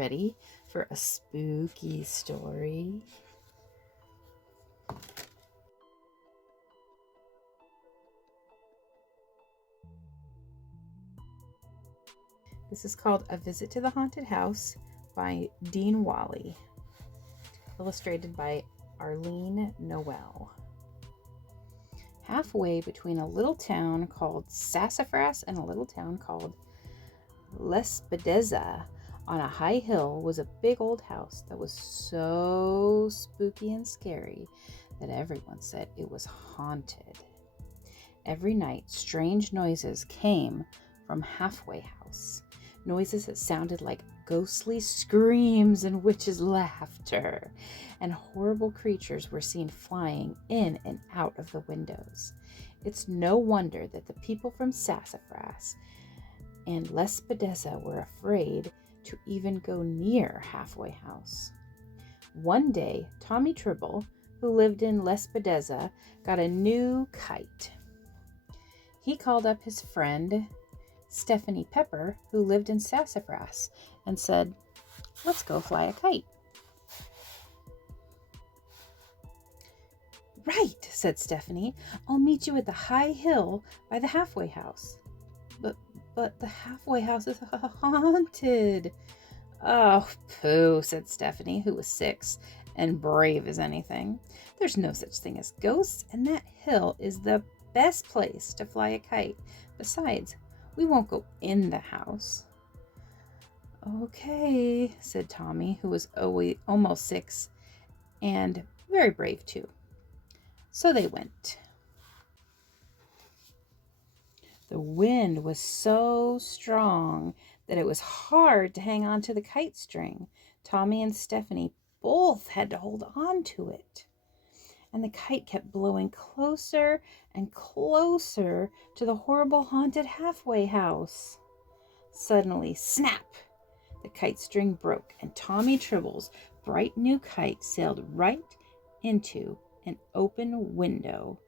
ready for a spooky story? This is called A Visit to the Haunted House by Dean Wally, illustrated by Arlene Noel. Halfway between a little town called Sassafras and a little town called Lespedeza, on a high hill, was a big old house that was so spooky and scary that everyone said it was haunted. Every night, strange noises came from Halfway House, noises that sounded like ghostly screams and witches' laughter, and horrible creatures were seen flying in and out of the windows. It's no wonder that the people from Sassafras and Lespedeza were afraid to even go near Halfway House. One day, Tommy Tribble, who lived in Lespedeza, got a new kite. He called up his friend Stephanie Pepper, who lived in Sassafras, and said, "Let's go fly a kite." "Right," said Stephanie. "I'll meet you at the high hill by the Halfway House." But the Halfway House is haunted." "Oh, pooh," said Stephanie, who was 6 and brave as anything. "There's no such thing as ghosts, and that hill is the best place to fly a kite. Besides, we won't go in the house." "Okay," said Tommy, who was almost 6 and very brave too. So they went. The wind was so strong that it was hard to hang on to the kite string. Tommy and Stephanie both had to hold on to it. And the kite kept blowing closer and closer to the horrible haunted Halfway House. Suddenly, snap! The kite string broke, and Tommy Tribble's bright new kite sailed right into an open window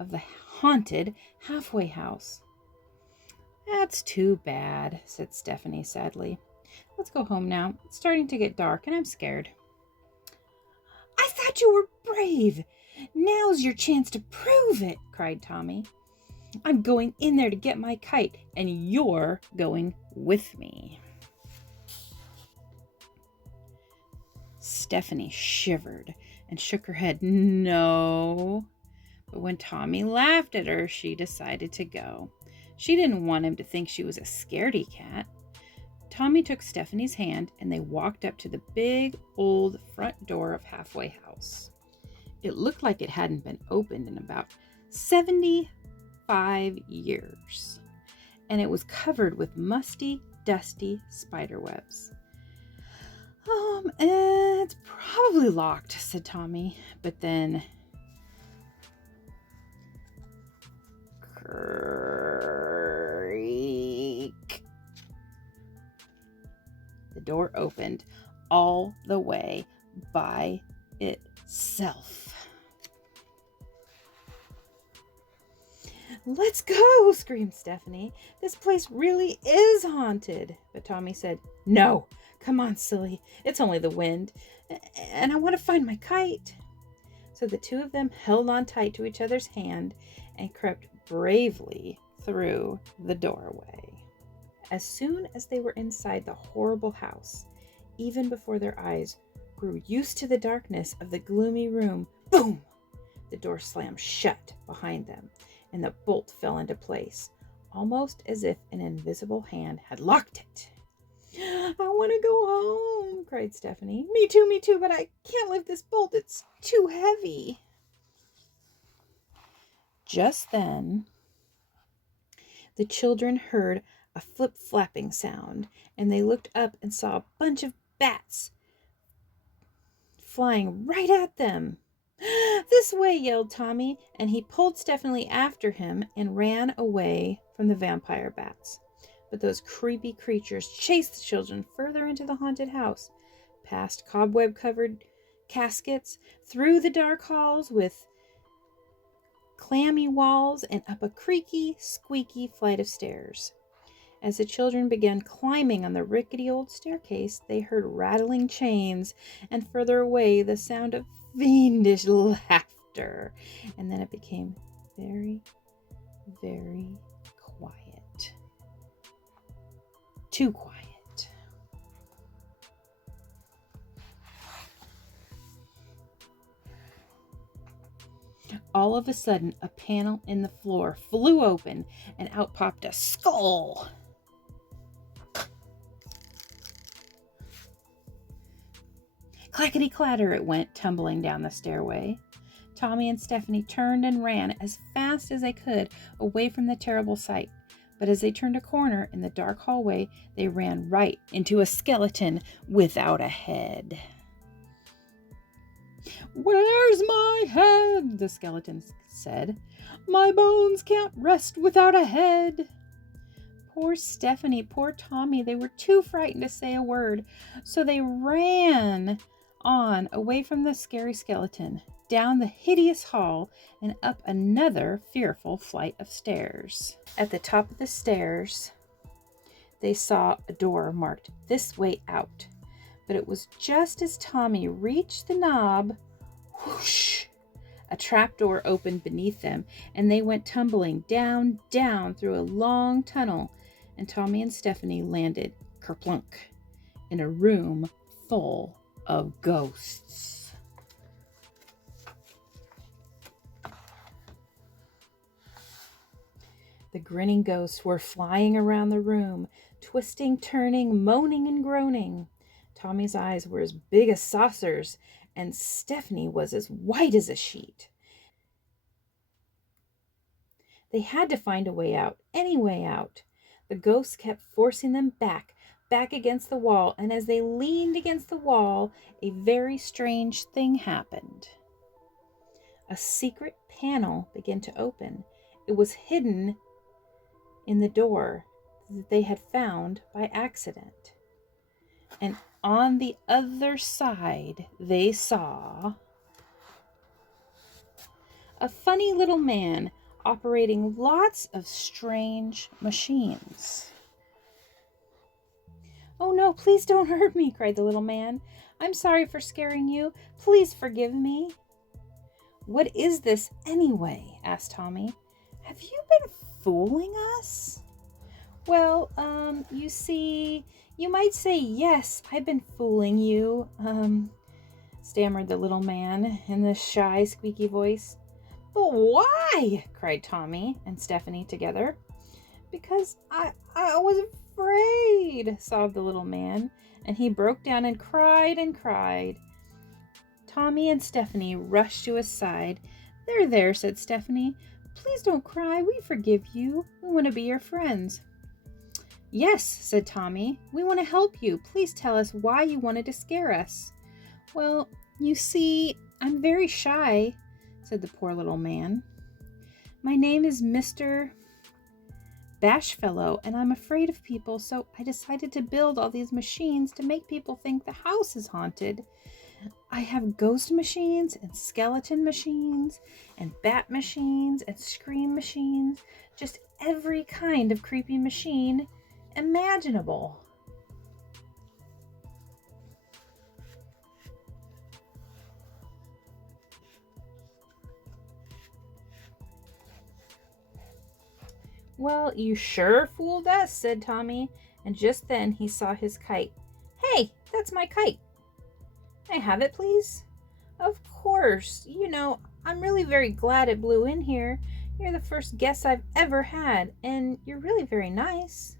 of the haunted Halfway House. "That's too bad," said Stephanie sadly. "Let's go home now. It's starting to get dark and I'm scared." "I thought you were brave. Now's your chance to prove it," cried Tommy. "I'm going in there to get my kite, and you're going with me." Stephanie shivered and shook her head no. But when Tommy laughed at her, she decided to go. She didn't want him to think she was a scaredy cat. Tommy took Stephanie's hand and they walked up to the big old front door of Halfway House. It looked like it hadn't been opened in about 75 years, and it was covered with musty, dusty spider webs. "It's probably locked," said Tommy, but then creak. The door opened all the way by itself. "Let's go," screamed Stephanie. "This place really is haunted." But Tommy said, "No, come on, silly. It's only the wind, and I want to find my kite." So the two of them held on tight to each other's hand and crept bravely through the doorway. As soon as they were inside the horrible house, even before their eyes grew used to the darkness of the gloomy room, boom! The door slammed shut behind them, and the bolt fell into place, almost as if an invisible hand had locked it. "I want to go home," cried Stephanie. Me too, but I can't lift this bolt. It's too heavy." Just then, the children heard a flip-flapping sound, and they looked up and saw a bunch of bats flying right at them. "This way," yelled Tommy, and he pulled Stephanie after him and ran away from the vampire bats. But those creepy creatures chased the children further into the haunted house, past cobweb-covered caskets, through the dark halls with clammy walls, and up a creaky, squeaky flight of stairs. As the children began climbing on the rickety old staircase, they heard rattling chains, and further away the sound of fiendish laughter. And then it became very, very quiet. Too quiet. All of a sudden, a panel in the floor flew open, and out popped a skull. Clackety-clatter it went, tumbling down the stairway. Tommy and Stephanie turned and ran as fast as they could away from the terrible sight. But as they turned a corner in the dark hallway, they ran right into a skeleton without a head. "Where's my head?" the skeleton said. "My bones can't rest without a head." Poor Stephanie, poor Tommy, they were too frightened to say a word, so they ran on away from the scary skeleton, down the hideous hall, and up another fearful flight of stairs. At the top of the stairs, they saw a door marked "This Way Out," but it was just as Tommy reached the knob, whoosh! A trapdoor opened beneath them, and they went tumbling down, down through a long tunnel, and Tommy and Stephanie landed, kerplunk, in a room full of ghosts. The grinning ghosts were flying around the room, twisting, turning, moaning, and groaning. Tommy's eyes were as big as saucers, and Stephanie was as white as a sheet. They had to find a way out, any way out. The ghosts kept forcing them back against the wall, and as they leaned against the wall, a very strange thing happened. A secret panel began to open. It was hidden in the door that they had found by accident. And on the other side, they saw a funny little man operating lots of strange machines. "Oh no, please don't hurt me," cried the little man. "I'm sorry for scaring you. Please forgive me." "What is this anyway?" asked Tommy. "Have you been fooling us?" "Well, you see, you might say yes, I've been fooling you, stammered the little man in the shy, squeaky voice. "But why?" cried Tommy and Stephanie together. "Because I was afraid," sobbed the little man, and he broke down and cried and cried. Tommy and Stephanie rushed to his side. There, said Stephanie. "Please don't cry. We forgive you. We want to be your friends." "Yes," said Tommy. "We want to help you. Please tell us why you wanted to scare us." "Well, you see, I'm very shy," said the poor little man. "My name is Mr. Bashfellow, and I'm afraid of people, so I decided to build all these machines to make people think the house is haunted. I have ghost machines and skeleton machines and bat machines and scream machines, just every kind of creepy machine imaginable." "Well, you sure fooled us," said Tommy, and just then he saw his kite. "Hey, that's my kite. May I have it, please?" "Of course. You know, I'm really very glad it blew in here. You're the first guest I've ever had, and you're really very nice."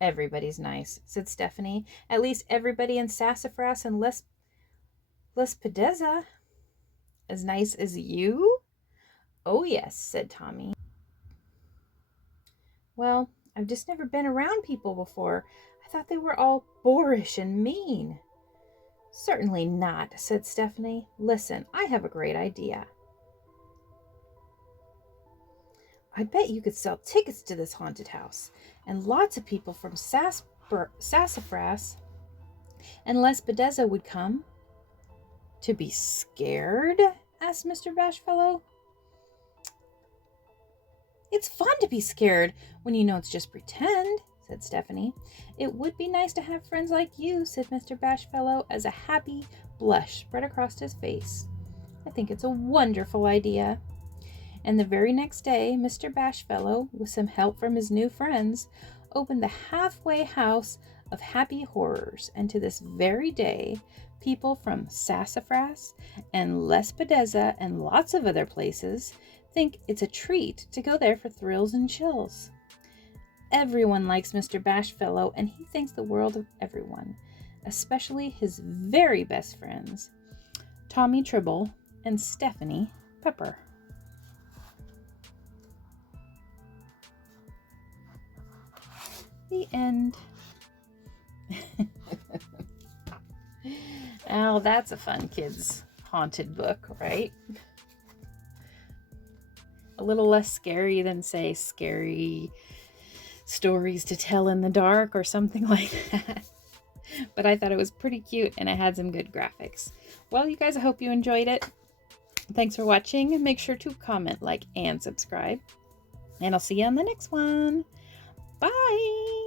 "Everybody's nice," said Stephanie. "At least everybody in Sassafras and Lespedeza." "As nice as you?" "Oh, yes," said Tommy. "Well, I've just never been around people before. I thought they were all boorish and mean." "Certainly not," said Stephanie. "Listen, I have a great idea. I bet you could sell tickets to this haunted house, and lots of people from Sassafras and Lespedeza would come." "To be scared?" asked Mr. Bashfellow. It's fun to be scared when you know it's just pretend, said Stephanie. It would be nice to have friends like you, said Mr. Bashfellow as a happy blush spread across his face. I think it's a wonderful idea. And the very next day, Mr. Bashfellow, with some help from his new friends, opened the halfway house of happy horrors, and to this very day, people from Sassafras and Lespedeza and lots of other places think it's a treat to go there for thrills and chills. Everyone likes Mr. Bashfellow, and he thinks the world of everyone, especially his very best friends, Tommy Tribble and Stephanie Pepper. The end. Oh, that's a fun kids' haunted book, right? A little less scary than, say, scary stories to tell in the dark or something like that. But I thought it was pretty cute and it had some good graphics. Well, you guys, I hope you enjoyed it. Thanks for watching. Make sure to comment, like, and subscribe. And I'll see you on the next one. Bye!